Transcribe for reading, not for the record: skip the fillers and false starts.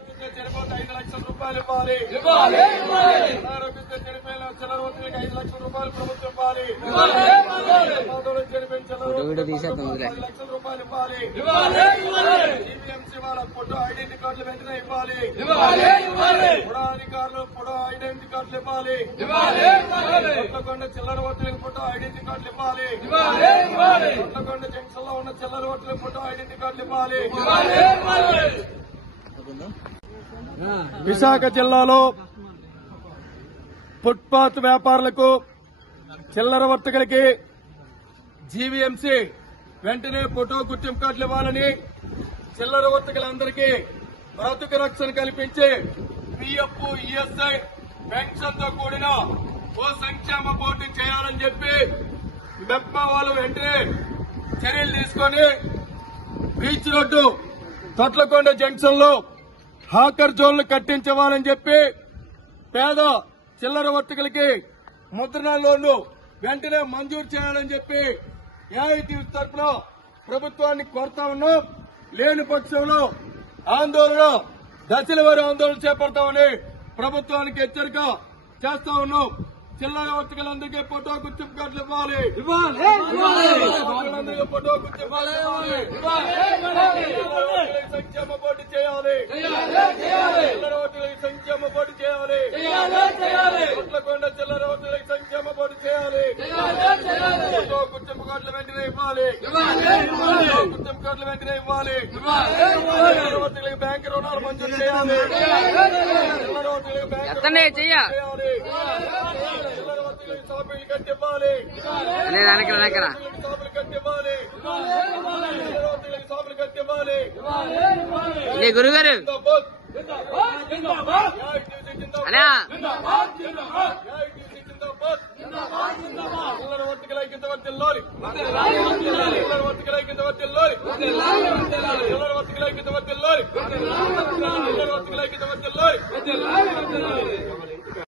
అనారోగ్యంగా చనిపోతే 5 లక్షల రూపాయలు ఇవ్వాలి. అనారోగ్యంగా చనిపోయిన చిల్లరవర్తులకు 5 లక్షల రూపాయలు ప్రభుత్వం ఇవ్వాలి. చనిపోయిన చిల్లరవర్తులకు 10 లక్షల రూపాయలు ఇవ్వాలి. జీవీఎంసీ వాళ్ళ ఫోటో ఐడెంటిటీ కార్డులు వెంటనే ఇవ్వాలి. ఫోటో అధికారులు ఫోటో ఐడెంటిటీ కార్డులు ఇవ్వాలి. కొత్తకొండ చిల్లరవర్తులకు ఫోటో ఐడెంటిటీ కార్డులు ఇవ్వాలి. కొత్తకొండ జంక్షన్ లో ఉన్న చిల్లరవర్తులకు ఫోటో ఐడెంటిటీ కార్డులు ఇవ్వాలి. విశాఖ జిల్లాలో ఫుట్పాత్ వ్యాపారులకు చిల్లర వర్తకులకి జీవీఎంసీ వెంటనే ఫోటో గుర్తింపు కార్డులు ఇవ్వాలని, చిల్లర వర్తకులందరికీ బ్రతుకు రక్షణ కల్పించి పీఎఫ్, ఈఎస్ఐ పెన్షన్ తో కూడిన ఓ సంక్షేమ బోర్డు చేయాలని చెప్పి మెప్మా వాళ్ళు వెంటనే చర్యలు తీసుకుని బీచ్ రోడ్డు తొట్లకొండ జంక్షన్ లో హాకర్ జోన్లు కట్టించవాలని చెప్పి పేద చిల్లర వర్తకులకి ముద్రణ లోన్లు వెంటనే మంజూరు చేయాలని చెప్పి ఏఐటీ తరఫున ప్రభుత్వాన్ని కోరుతా ఉన్నాం. లేని పక్షంలో ఆందోళన దశల వారి ఆందోళన చేపడతామని ప్రభుత్వానికి హెచ్చరిక చేస్తా ఉన్నాం. చిల్లర వర్తకులందరికీ ఫోటో గుర్తింపు కార్డులు ఇవ్వాలి. వర్తకులందరికీ ఫోటో గుర్తింపు ఇవ్వాలి. సంక్షేమ బోర్డు చేయాలి. చిల్లర వర్తకులకి సంక్షేమ బోర్డు చేయాలి. కొత్తకొండ చిల్లర వర్తకులకి సంక్షేమ బోర్డు చేయాలి. ఫోటో గుర్తింపు కార్డులు వెంటనే ఇవ్వాలి. గుర్తింపు కార్డులు వెంటనే ఇవ్వాలి. చిల్లర వర్తకులకి బ్యాంకు రుణాలు మంజూరు చేయాలి. చిల్లర వర్తకులకి బ్యాంకు చేయాలి. షాపులు కట్టివ్వాలి. షాపులు కట్టివ్వాలి. షాపులు కట్టివ్వాలి. గురుగారు చిల్లర వర్తకుల ఐక్యత వర్ధిల్లాలి. చిల్లర వర్తకుల ఐక్యత వర్ధిల్లాలి. చిల్లర వర్తకుల ఐక్యత వర్ధిల్లాలి. చిల్లర వర్తకుల ఐక్యత వర్ధిల్లాలి.